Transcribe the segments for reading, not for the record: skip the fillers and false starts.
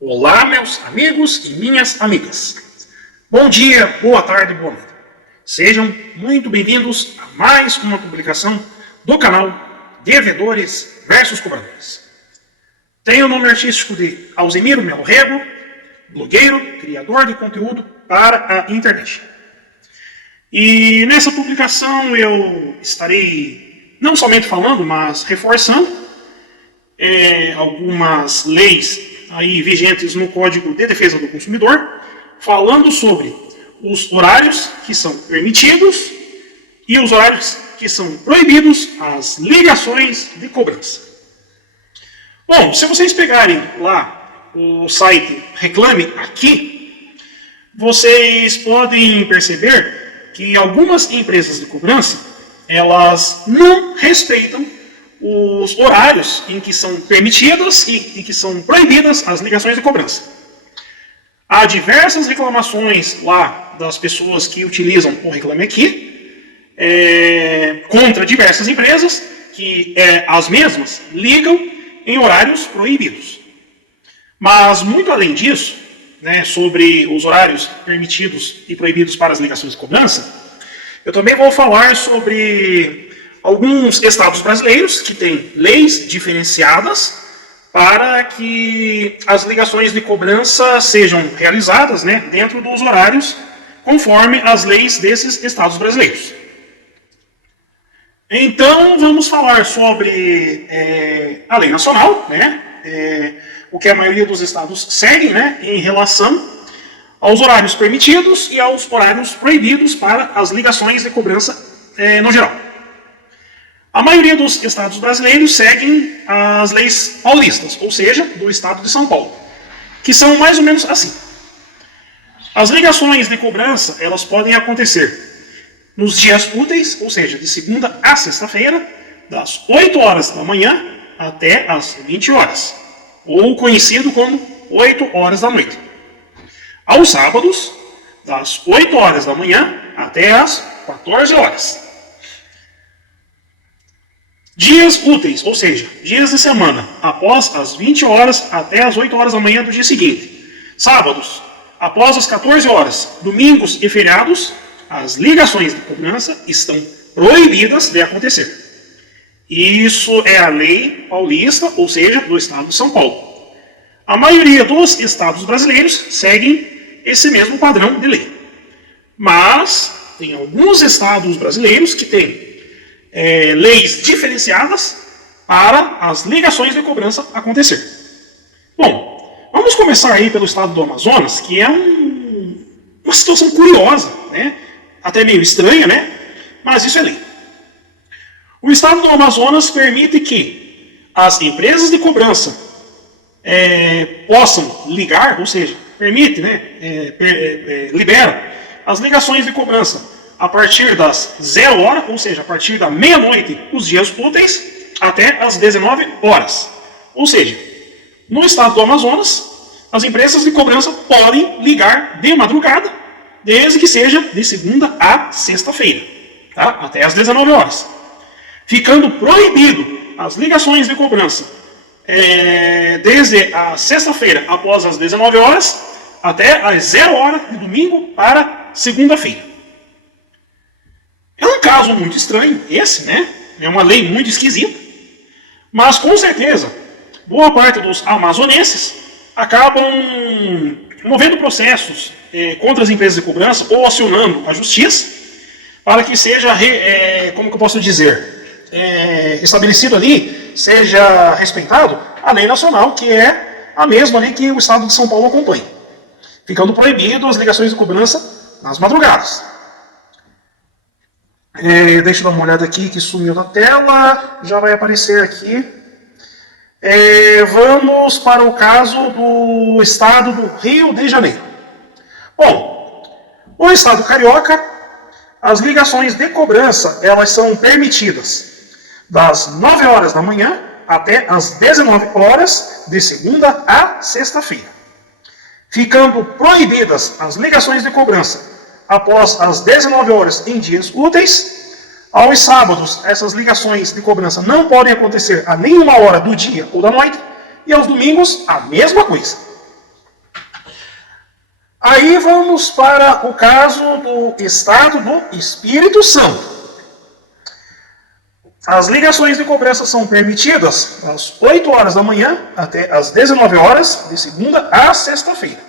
Olá, meus amigos e minhas amigas. Bom dia, boa tarde, boa noite. Sejam muito bem-vindos a mais uma publicação do canal Devedores versus Cobradores. Tenho o nome artístico de Alzemiro Melo Rego, blogueiro, criador de conteúdo para a internet. E nessa publicação eu estarei não somente falando, mas reforçando algumas leis aí vigentes no Código de Defesa do Consumidor, falando sobre os horários que são permitidos e os horários que são proibidos às ligações de cobrança. Bom, se vocês pegarem lá o site Reclame Aqui, vocês podem perceber que algumas empresas de cobrança, elas não respeitam os horários em que são permitidas e que são proibidas as ligações de cobrança. Há diversas reclamações lá das pessoas que utilizam o Reclame Aqui contra diversas empresas que as mesmas ligam em horários proibidos. Mas muito além disso, sobre os horários permitidos e proibidos para as ligações de cobrança, eu também vou falar sobre alguns estados brasileiros que têm leis diferenciadas para que as ligações de cobrança sejam realizadas dentro dos horários conforme as leis desses estados brasileiros. Então vamos falar sobre a lei nacional, o que a maioria dos estados seguem em relação aos horários permitidos e aos horários proibidos para as ligações de cobrança no geral. A maioria dos estados brasileiros seguem as leis paulistas, ou seja, do estado de São Paulo, que são mais ou menos assim. As ligações de cobrança, elas podem acontecer nos dias úteis, ou seja, de segunda a sexta-feira, das 8 horas da manhã até as 20 horas, ou conhecido como 8 horas da noite. Aos sábados, das 8 horas da manhã até as 14 horas. Dias úteis, ou seja, dias de semana, após as 20 horas até as 8 horas da manhã do dia seguinte. Sábados, após as 14 horas. Domingos e feriados, as ligações de cobrança estão proibidas de acontecer. Isso é a lei paulista, ou seja, do estado de São Paulo. A maioria dos estados brasileiros seguem esse mesmo padrão de lei. Mas tem alguns estados brasileiros que têm leis diferenciadas para as ligações de cobrança acontecer. Bom, vamos começar aí pelo estado do Amazonas, que é uma situação curiosa, até meio estranha, mas isso é lei. O estado do Amazonas permite que as empresas de cobrança possam ligar, ou seja, permite, libera as ligações de cobrança a partir das 0 horas, ou seja, a partir da meia-noite, os dias úteis, até as 19 horas. Ou seja, no estado do Amazonas, as empresas de cobrança podem ligar de madrugada, desde que seja de segunda a sexta-feira, até as 19 horas. Ficando proibido as ligações de cobrança desde a sexta-feira, após as 19 horas, até as 0 horas de domingo para segunda-feira. É um caso muito estranho esse, É uma lei muito esquisita. Mas, com certeza, boa parte dos amazonenses acabam movendo processos contra as empresas de cobrança ou acionando a justiça para que seja, como que eu posso dizer, estabelecido ali, seja respeitado a lei nacional, que é a mesma lei que o estado de São Paulo acompanha, ficando proibido as ligações de cobrança nas madrugadas. Deixa eu dar uma olhada aqui que sumiu da tela, já vai aparecer aqui. Vamos para o caso do estado do Rio de Janeiro. Bom, o estado carioca, as ligações de cobrança, elas são permitidas das 9 horas da manhã até as 19 horas de segunda a sexta-feira, ficando proibidas as ligações de cobrança após as 19 horas em dias úteis. Aos sábados, essas ligações de cobrança não podem acontecer a nenhuma hora do dia ou da noite. E aos domingos, a mesma coisa. Aí vamos para o caso do Estado do Espírito Santo. As ligações de cobrança são permitidas às 8 horas da manhã até às 19 horas, de segunda a sexta-feira,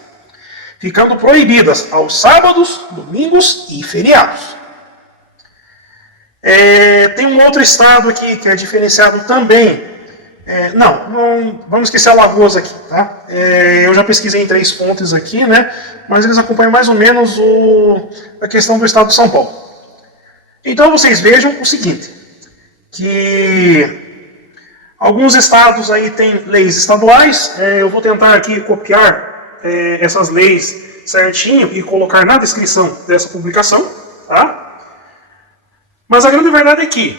ficando proibidas aos sábados, domingos e feriados. Tem um outro estado aqui que é diferenciado também. Não, vamos esquecer Alagoas aqui, tá? Eu já pesquisei em 3 fontes aqui, né? Mas eles acompanham mais ou menos a questão do estado de São Paulo. Então vocês vejam o seguinte, que alguns estados aí têm leis estaduais. Eu vou tentar aqui copiar essas leis certinho e colocar na descrição dessa publicação, tá? Mas a grande verdade é que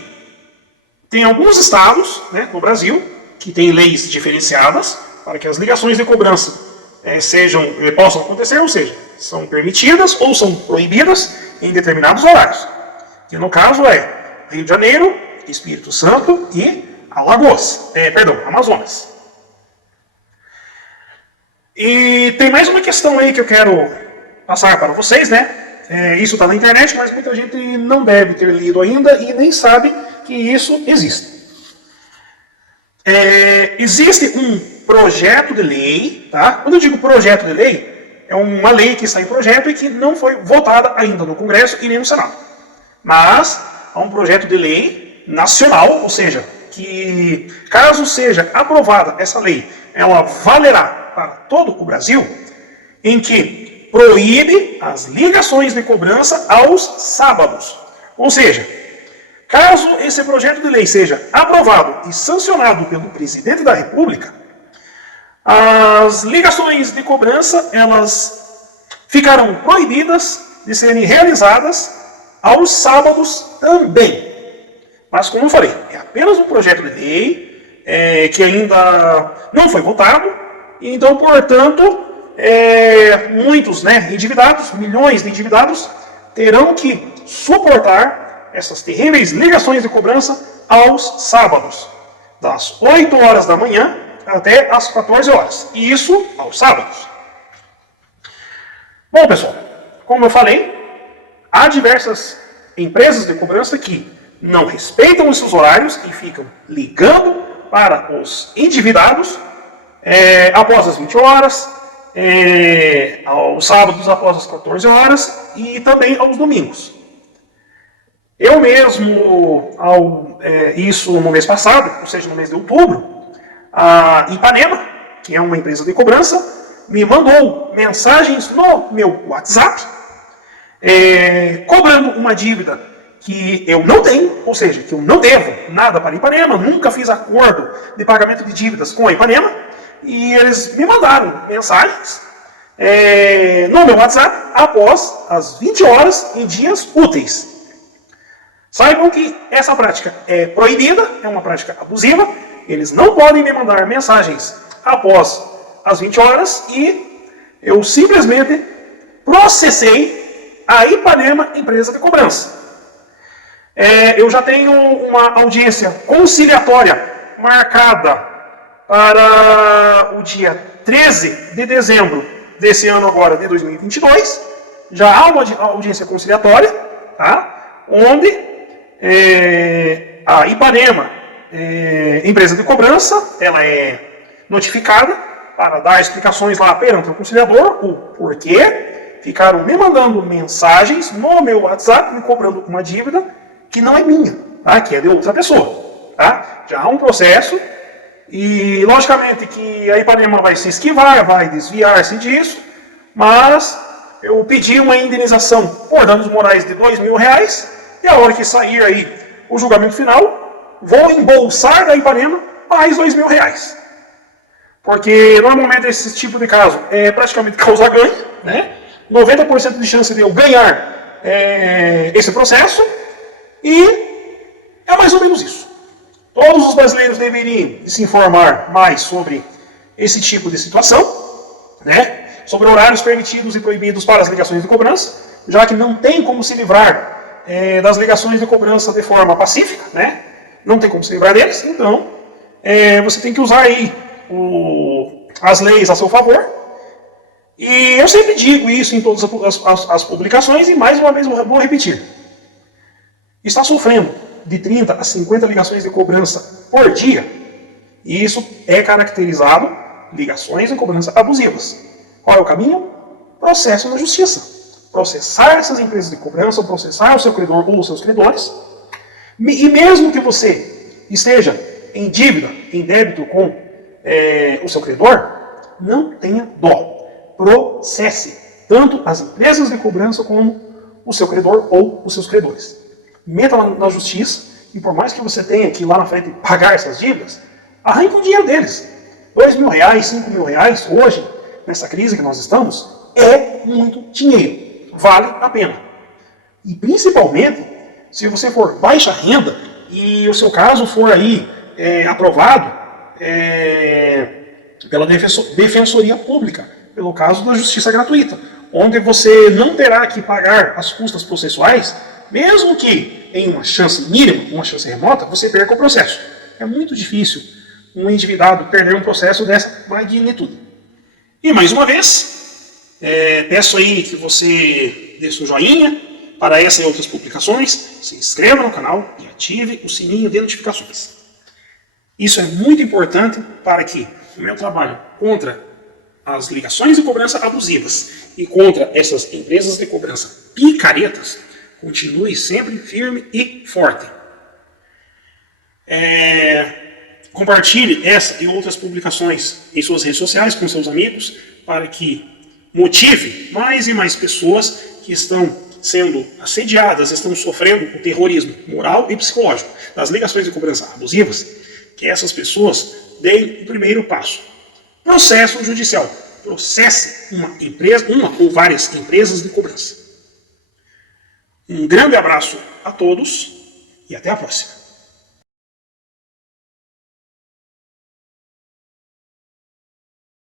tem alguns estados, né, no Brasil que têm leis diferenciadas para que as ligações de cobrança possam acontecer, ou seja, são permitidas ou são proibidas em determinados horários. Que no caso é Rio de Janeiro, Espírito Santo e Amazonas. E tem mais uma questão aí que eu quero passar para vocês, né? Isso está na internet, mas muita gente não deve ter lido ainda e nem sabe que isso existe. Existe um projeto de lei, tá? Quando eu digo projeto de lei, é uma lei que está em projeto e que não foi votada ainda no Congresso e nem no Senado. Mas há um projeto de lei nacional, ou seja, que caso seja aprovada essa lei, ela valerá para todo o Brasil, em que proíbe as ligações de cobrança aos sábados. Ou seja, caso esse projeto de lei seja aprovado e sancionado pelo presidente da República, as ligações de cobrança elas ficarão proibidas de serem realizadas aos sábados também. Mas, como eu falei, é apenas um projeto de lei que ainda não foi votado, e então, portanto, muitos endividados, milhões de endividados, terão que suportar essas terríveis ligações de cobrança aos sábados, das 8 horas da manhã até as 14 horas. E isso aos sábados. Bom, pessoal, como eu falei, há diversas empresas de cobrança que não respeitam os seus horários e ficam ligando para os endividados após as 20 horas, aos sábados após as 14 horas e também aos domingos. Eu mesmo, isso no mês passado, ou seja, no mês de outubro, a Ipanema, que é uma empresa de cobrança, me mandou mensagens no meu WhatsApp cobrando uma dívida que eu não tenho, ou seja, que eu não devo nada para a Ipanema, nunca fiz acordo de pagamento de dívidas com a Ipanema, e eles me mandaram mensagens no meu WhatsApp após as 20 horas em dias úteis. Saibam que essa prática é proibida, é uma prática abusiva, eles não podem me mandar mensagens após as 20 horas e eu simplesmente processei a Ipanema, empresa de cobrança. Eu já tenho uma audiência conciliatória marcada para o dia 13 de dezembro desse ano agora, de 2022. Já há uma audiência conciliatória, tá? Onde a Ipanema, empresa de cobrança, ela é notificada para dar explicações lá perante o conciliador, o porquê ficaram me mandando mensagens no meu WhatsApp, me cobrando uma dívida que não é minha, tá? Que é de outra pessoa. Tá? Já há um processo e, logicamente, que a Ipanema vai se esquivar, vai desviar-se disso, mas eu pedi uma indenização por danos morais de R$2.000 e a hora que sair aí o julgamento final, vou embolsar da Ipanema mais R$2.000. Porque, normalmente, esse tipo de caso é praticamente causar ganho, né? 90% de chance de eu ganhar esse processo. E é mais ou menos isso. Todos os brasileiros deveriam se informar mais sobre esse tipo de situação, né? Sobre horários permitidos e proibidos para as ligações de cobrança, já que não tem como se livrar das ligações de cobrança de forma pacífica, né? Não tem como se livrar deles, então você tem que usar aí as leis a seu favor E eu sempre digo isso em todas as publicações e mais uma vez vou repetir. Está sofrendo de 30 a 50 ligações de cobrança por dia. E isso é caracterizado ligações de cobrança abusivas. Qual é o caminho? Processo na justiça. Processar essas empresas de cobrança, processar o seu credor ou os seus credores. E mesmo que você esteja em dívida, em débito com o seu credor, não tenha dó. Processe tanto as empresas de cobrança como o seu credor ou os seus credores. Meta na justiça e por mais que você tenha que ir lá na frente pagar essas dívidas, arranque o dinheiro deles. R$2.000, R$5.000, hoje, nessa crise que nós estamos, é muito dinheiro. Vale a pena. E principalmente, se você for baixa renda e o seu caso for aí aprovado pela Defensoria Pública, pelo caso da justiça gratuita, onde você não terá que pagar as custas processuais, mesmo que em uma chance mínima, uma chance remota, você perca o processo. É muito difícil um endividado perder um processo dessa magnitude. E mais uma vez, peço aí que você dê seu joinha para essa e outras publicações, se inscreva no canal e ative o sininho de notificações. Isso é muito importante para que o meu trabalho contra as ligações de cobrança abusivas e contra essas empresas de cobrança picaretas continue sempre firme e forte. Compartilhe essa e outras publicações em suas redes sociais com seus amigos para que motive mais e mais pessoas que estão sendo assediadas, estão sofrendo o terrorismo moral e psicológico das ligações de cobrança abusivas, que essas pessoas deem o primeiro passo. Processo judicial. Processe uma ou várias empresas de cobrança. Um grande abraço a todos e até a próxima.